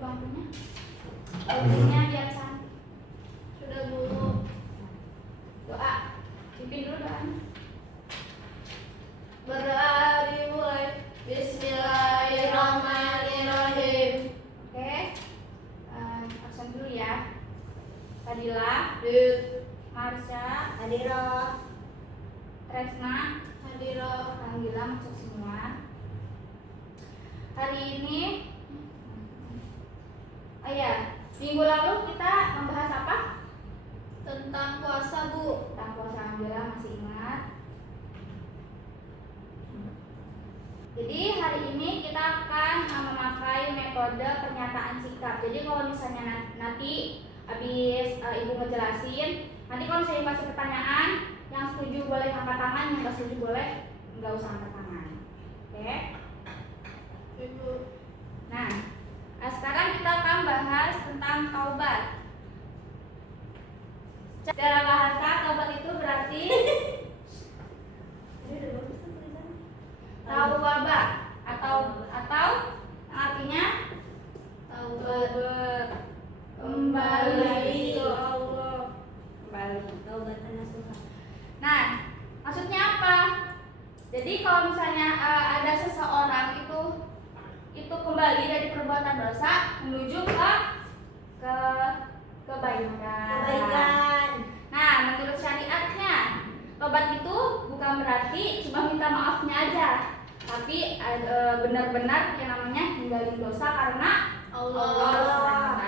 bangkunya. Bangkunya biar cantik. Sudah Bu. Doa. Pimpin dulu doanya. Berdoa dimulai. Bismillahirrahmanirrahim. Oke. Absen dulu ya. Fadila, Marsha, Hadiro, Tresna, Hadiro. Alhamdulillah masuk semua. Hari ini, oh ya, minggu lalu kita membahas apa? Tentang puasa Bu. Tentang puasa, alhamdulillah masih ingat. Jadi hari ini kita akan memakai metode pernyataan sikap. Jadi kalau misalnya nanti habis ibu ngejelasin, nanti kalau saya kasih pertanyaan, yang setuju boleh angkat tangan, yang nggak setuju boleh nggak usah angkat tangan. Oke? Ibu. Nah, sekarang kita akan bahas tentang taubat. Secara bahasa taubat itu berarti taubat atau artinya Taubat. kembali ke Allah. kembali. taubatan nasuha. Nah, maksudnya apa? Jadi kalau misalnya ada seseorang itu kembali dari perbuatan dosa menuju ke kebaikan. Nah, menurut syariatnya, tobat itu bukan berarti cuma minta maafnya aja, tapi benar-benar yang namanya ninggalin dosa karena Allah SWT.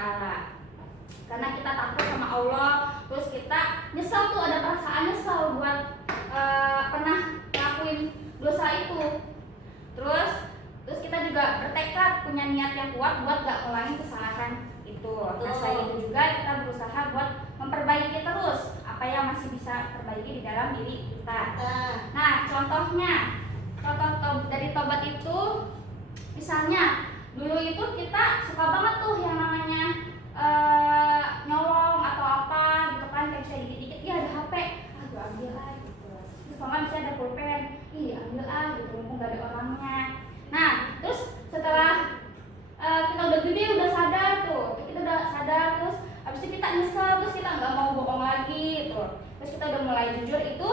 Karena kita takut sama Allah, terus kita nyesel tuh, ada perasaan nyesel buat pernah ngelakuin dosa itu. Terus kita juga bertekad, punya niat yang kuat buat gak ulangi kesalahan itu. Nah, selain itu juga kita berusaha buat memperbaiki terus apa yang masih bisa perbaiki di dalam diri kita. Nah, contohnya, contoh dari tobat itu, misalnya dulu itu kita suka banget tuh yang namanya nyolong atau apa gitu kan, kayak bisa dikit-dikit, ya ada HP, gue ambil gitu. Terus kalau nggak bisa ada pulpen, ambil gitu, mumpung gak ada orangnya. Nah, terus setelah kita udah gede, udah sadar tuh, terus habis itu kita nyesel, terus kita nggak mau bohong lagi gitu. Terus kita udah mulai jujur, itu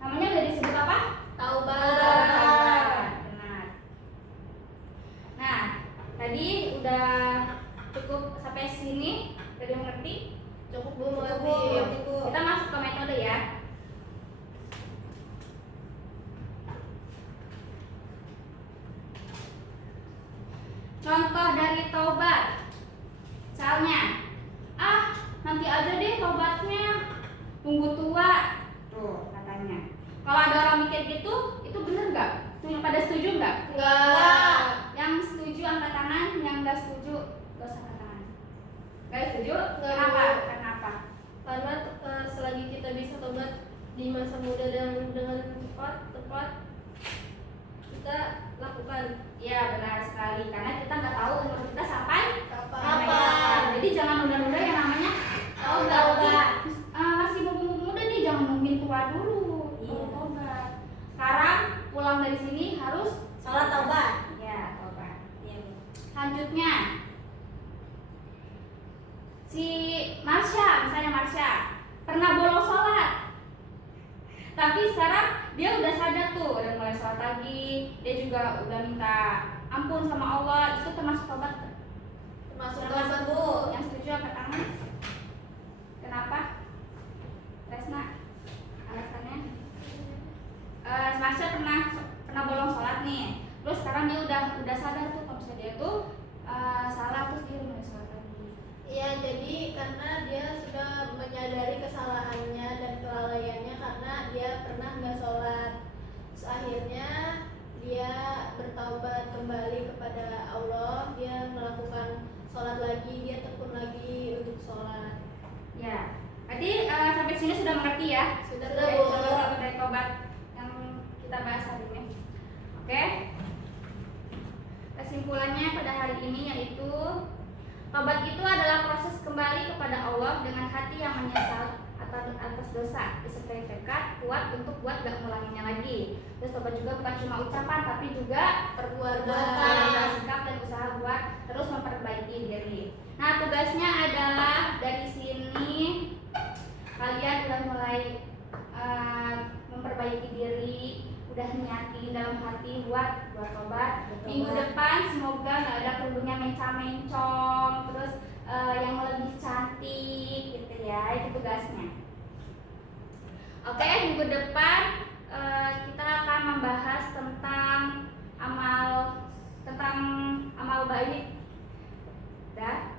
namanya udah disebut apa? Taubat. Benar. Nah, tadi udah cukup sampai sini, udah mengerti? Cukup Bu. Kita masuk ke metode ya. Contoh dari taubat, misalnya, nanti aja deh taubatnya, tunggu tua, tuh katanya. Kalau ada orang mikir gitu, itu bener nggak? Pada setuju nggak? Enggak. Yang setuju angkat tangan, yang nggak setuju nggak usah angkat tangan. Nggak setuju? Nggak. Kenapa? Kenapa? Karena selagi kita bisa tobat di masa muda dan dengan tepat kita lakukan. Iya, benar sekali. Karena kita nggak tahu umur kita sampai Kapan. Jadi jangan nunda-nunda yang namanya taubat. Masih muda nih, jangan nungguin tua dulu. Iya. Taubat. Sekarang pulang dari sini harus Salat taubat. ya taubat. Iya, Bu. Selanjutnya, si Marsha, misalnya Marsha pernah bolong sholat, tapi sekarang dia udah sadar tuh, udah mulai sholat lagi, dia juga udah minta ampun sama Allah. Itu termasuk tobat? Termasuk tobat Bu. Yang setuju angkat tangan. Kenapa? Tresna, alasannya? Marsha pernah bolong sholat nih, terus sekarang dia udah sadar tuh kalau misalnya dia tuh salah, terus dia mulai sholat lagi. Iya, jadi karena dia sudah menyadari kesalahannya dan kelalaiannya karena dia pernah nggak sholat. Terus akhirnya dia bertaubat kembali kepada Allah, dia melakukan sholat lagi, dia tekun lagi untuk sholat. Ya, berarti sampai sini sudah mengerti ya? Sudah, Dari Bu. contoh dari tobat yang kita bahas hari ini. Oke. Kesimpulannya pada hari ini yaitu tobat itu adalah proses kembali kepada Allah dengan hati yang menyesal atas dosa, disertai tekad kuat untuk buat gak ngulanginya lagi. Terus tobat juga bukan cuma ucapan tapi juga perbuatan, sikap dan usaha buat terus memperbaiki diri. Nah, tugasnya adalah dari sini kalian udah mulai memperbaiki diri, udah niatin dalam hati buat tobat. Minggu depan semoga nggak ada kerudungnya mencong-mencong, terus yang lebih cantik gitu ya, itu tugasnya. Oke, minggu depan kita akan membahas tentang amal baik. Dah.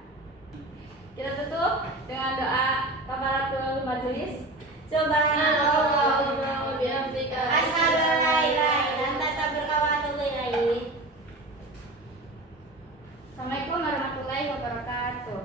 Kita tutup dengan doa kafaratul majelis. Subhanallah. Allahumma bihamdika Asyhadu an la ilaha illa anta astaghfiruka wa atubu ilaik. Assalamualaikum warahmatullahi wabarakatuh.